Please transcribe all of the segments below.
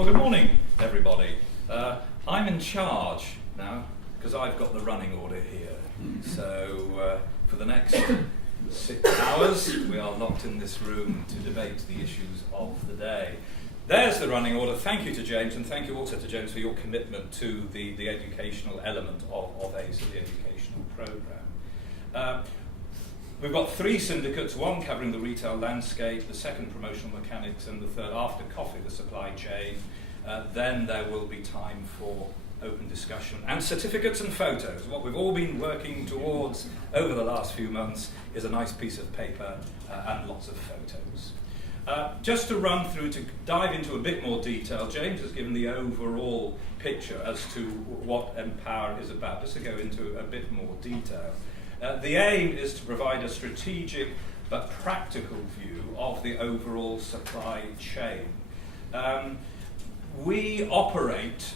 Well, good morning, everybody. I'm in charge now because I've got the running order here. So for the next 6 hours, we are locked in this room to debate the issues of the day. There's the running order. Thank you to James, and thank you also to James for your commitment to the educational element of ACE, the educational programme. We've got 3 syndicates, one covering the retail landscape, the second promotional mechanics, and the third, after coffee, the supply chain. Then there will be time for open discussion and certificates and photos. What we've all been working towards over the last few months is a nice piece of paper and lots of photos. Just to run through, to dive into a bit more detail, James has given the overall picture as to what Empower is about, just to go into a bit more detail. The aim is to provide a strategic but practical view of the overall supply chain. We operate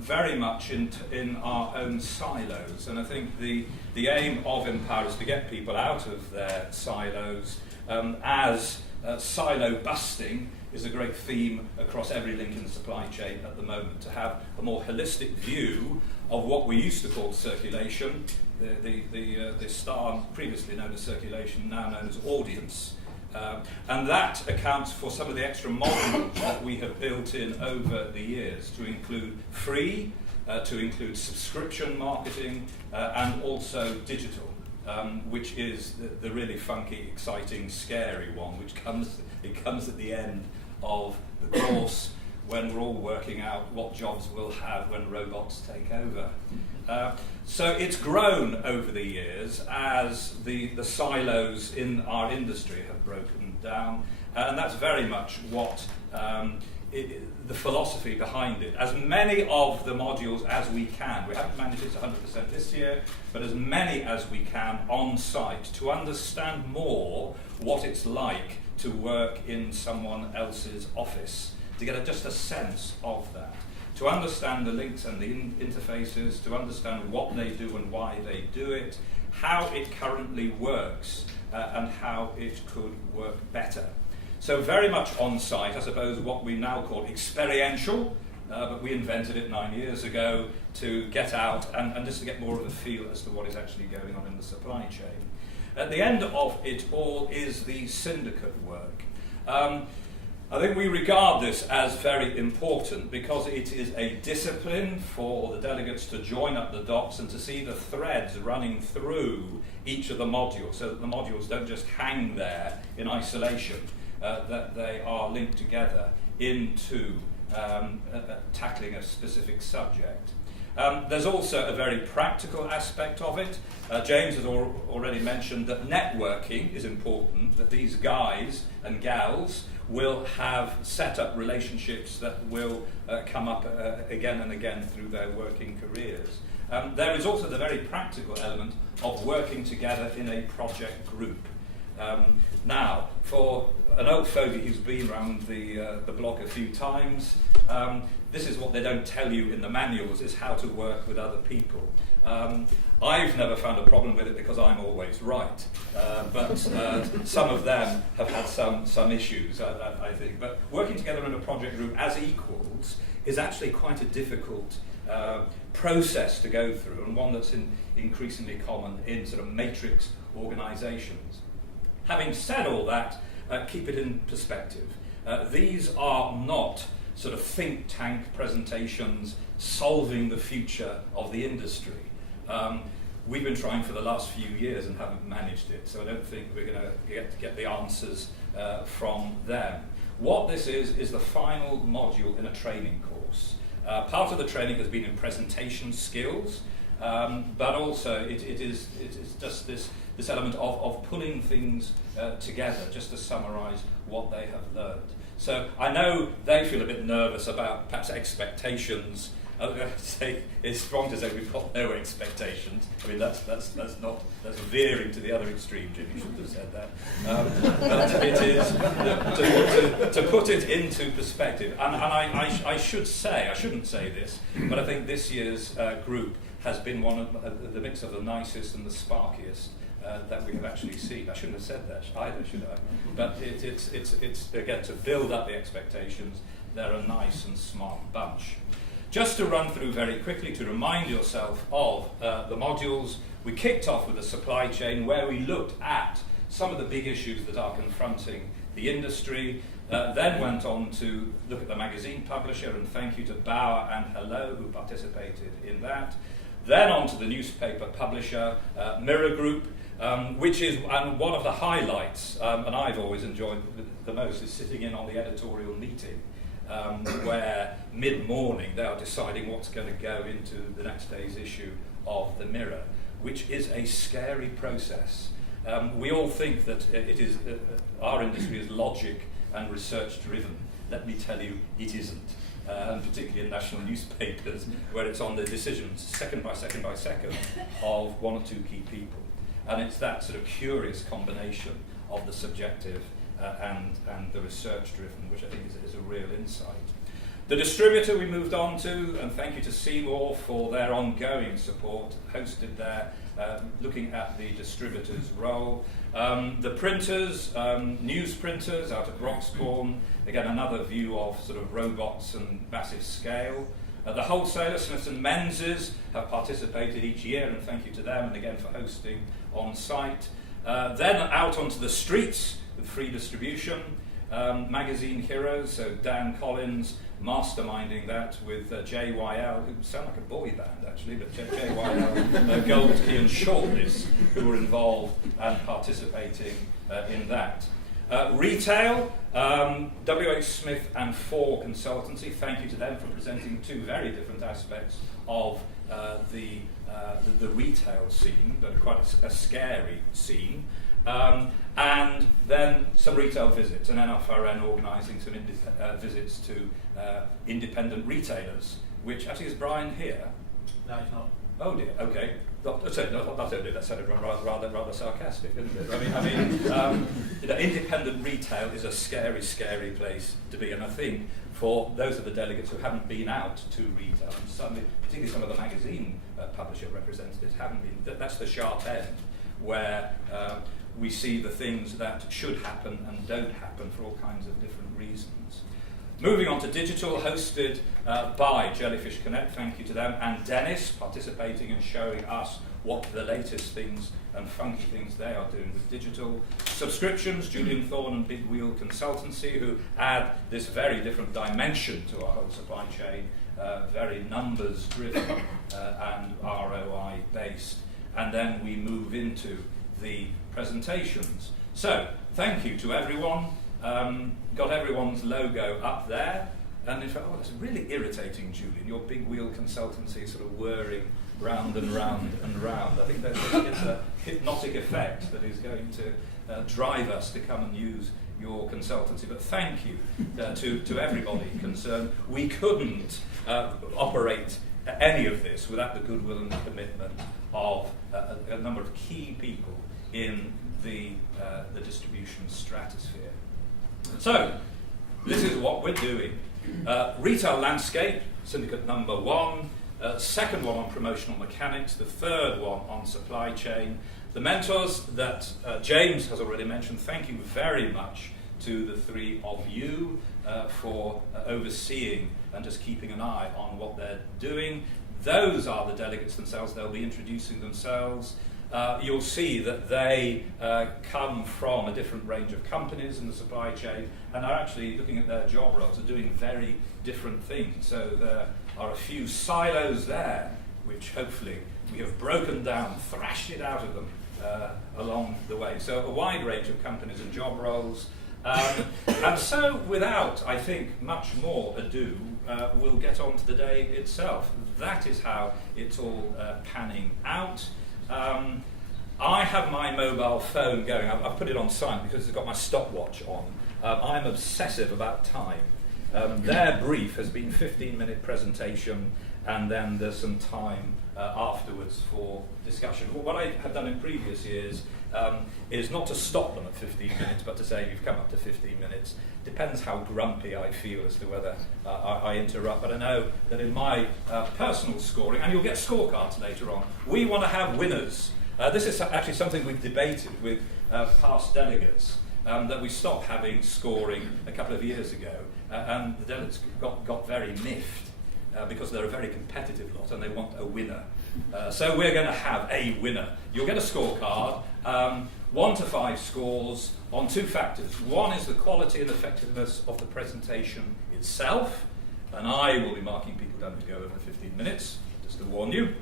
very much in our own silos, and I think the aim of Empower is to get people out of their silos, as silo busting is a great theme across every link in the supply chain at the moment, to have a more holistic view of what we used to call circulation, the star previously known as circulation, now known as audience. And that accounts for some of the extra modules that we have built in over the years, to include free, to include subscription marketing, and also digital, which is the really funky, exciting, scary one, which comes at the end of the course when we're all working out what jobs we'll have when robots take over. So it's grown over the years as the silos in our industry have broken down, and that's very much what the philosophy behind it. As many of the modules as we can, we haven't managed it 100% this year, but as many as we can on site, to understand more what it's like to work in someone else's office, to get just a sense of that, to understand the links and the interfaces, to understand what they do and why they do it, how it currently works, and how it could work better. So very much on-site, I suppose what we now call experiential, but we invented it 9 years ago, to get out and just to get more of a feel as to what is actually going on in the supply chain. At the end of it all is the syndicate work. I think we regard this as very important because it is a discipline for the delegates to join up the dots and to see the threads running through each of the modules, so that the modules don't just hang there in isolation, that they are linked together into tackling a specific subject. There's also a very practical aspect of it. James has already mentioned that networking is important, that these guys and gals will have set up relationships that will come up again and again through their working careers. There is also the very practical element of working together in a project group. Now, for an old fogey who's been around the block a few times, this is what they don't tell you in the manuals, is how to work with other people. I've never found a problem with it because I'm always right, but some of them have had some issues, I think. But working together in a project group as equals is actually quite a difficult process to go through, and one that's increasingly common in sort of matrix organisations. Having said all that, keep it in perspective. These are not sort of think tank presentations solving the future of the industry. We've been trying for the last few years and haven't managed it, so I don't think we're going to get the answers from them. What this is the final module in a training course. Part of the training has been in presentation skills, but also it's just this element of pulling things together, just to summarise what they have learned. So I know they feel a bit nervous about perhaps expectations. It's wrong to say we've got no expectations. I mean, that's veering to the other extreme, Jim. You shouldn't have said that. But it is to put it into perspective. And I should say, I shouldn't say this, but I think this year's group has been one of the mix of the nicest and the sparkiest that we have actually seen. I shouldn't have said that either, should I? But it's again to build up the expectations, they're a nice and smart bunch. Just to run through very quickly, to remind yourself of the modules, we kicked off with the supply chain, where we looked at some of the big issues that are confronting the industry, then went on to look at the magazine publisher, and thank you to Bauer and Hello who participated in that. Then on to the newspaper publisher, Mirror Group, which is one of the highlights, and I've always enjoyed the most, is sitting in on the editorial meeting, where mid-morning they are deciding what's going to go into the next day's issue of the Mirror, which is a scary process. We all think that it is our industry is logic and research driven. Let me tell you, it isn't. And particularly in national newspapers, where it's on the decisions, second by second by second, of one or two key people. And it's that sort of curious combination of the subjective and the research driven, which I think is a real insight. The distributor we moved on to, and thank you to Seymour for their ongoing support, hosted there, looking at the distributor's role. The printers, news printers out of Roxbourne, again another view of sort of robots and massive scale. The wholesalers, Smiths and Menzies, have participated each year, and thank you to them, and again for hosting on site. Then out onto the streets with free distribution, magazine heroes, so Dan Collins masterminding that with JYL, who sound like a boy band actually, but JYL, Gold Key and Shortlist, who were involved and participating in that. Retail, WH Smith and 4 Consultancy, thank you to them for presenting two very different aspects of the retail scene, but quite a scary scene. And then some retail visits, and NFRN organising some visits to independent retailers, which actually is Brian here? No, it's not. Oh dear, okay. That sounded rather sarcastic, didn't it? I mean, independent retail is a scary, scary place to be, and I think for those of the delegates who haven't been out to retail, and particularly some of the magazine publisher representatives haven't been, that's the sharp end, where we see the things that should happen and don't happen for all kinds of different reasons. Moving on to digital, hosted by Jellyfish Connect, thank you to them, and Dennis participating and showing us what the latest things and funky things they are doing with digital. Subscriptions, Julian Thorne and Big Wheel Consultancy, who add this very different dimension to our whole supply chain, very numbers driven and ROI based. And then we move into the presentations. So, thank you to everyone. Got everyone's logo up there, and in fact, that's really irritating, Julian, your Big Wheel Consultancy sort of whirring round and round and round. I think it's a hypnotic effect that is going to drive us to come and use your consultancy. But thank you to everybody concerned. We couldn't operate any of this without the goodwill and the commitment of a number of key people in the distribution stratosphere. So, this is what we're doing. Retail landscape, syndicate number 1, second one on promotional mechanics, the third one on supply chain. The mentors that James has already mentioned, thank you very much to the three of you for overseeing and just keeping an eye on what they're doing. Those are the delegates themselves. They'll be introducing themselves. You'll see that they come from a different range of companies in the supply chain and are actually looking at their job roles and doing very different things. So there are a few silos there, which hopefully we have broken down, thrashed it out of them along the way. So a wide range of companies and job roles. And so without, I think, much more ado, we'll get on to the day itself. That is how it's all panning out. I have my mobile phone going. I've put it on silent because it's got my stopwatch on. I'm obsessive about time. Their brief has been 15-minute presentation, and then there's some time afterwards for discussion. Well, what I have done in previous years is not to stop them at 15 minutes, but to say you've come up to 15 minutes. Depends how grumpy I feel as to whether I interrupt. But I know that in my personal scoring, and you'll get scorecards later on, we want to have winners. This is actually something we've debated with past delegates. that we stopped having scoring a couple of years ago, and the delegates got very miffed because they're a very competitive lot and they want a winner. So we're going to have a winner. You'll get a scorecard, 1 to 5 scores on 2 factors. One is the quality and effectiveness of the presentation itself, and I will be marking people down to go over 15 minutes, just to warn you.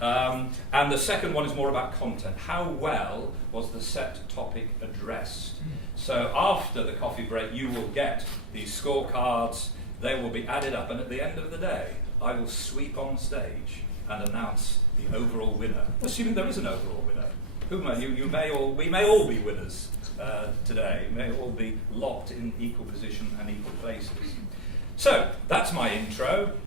And the second one is more about content. How well was the set topic addressed? So after the coffee break, you will get these scorecards. They will be added up, and at the end of the day, I will sweep on stage and announce the overall winner, assuming there is an overall winner. We may all be winners today. We may all be locked in equal position and equal places. So that's my intro.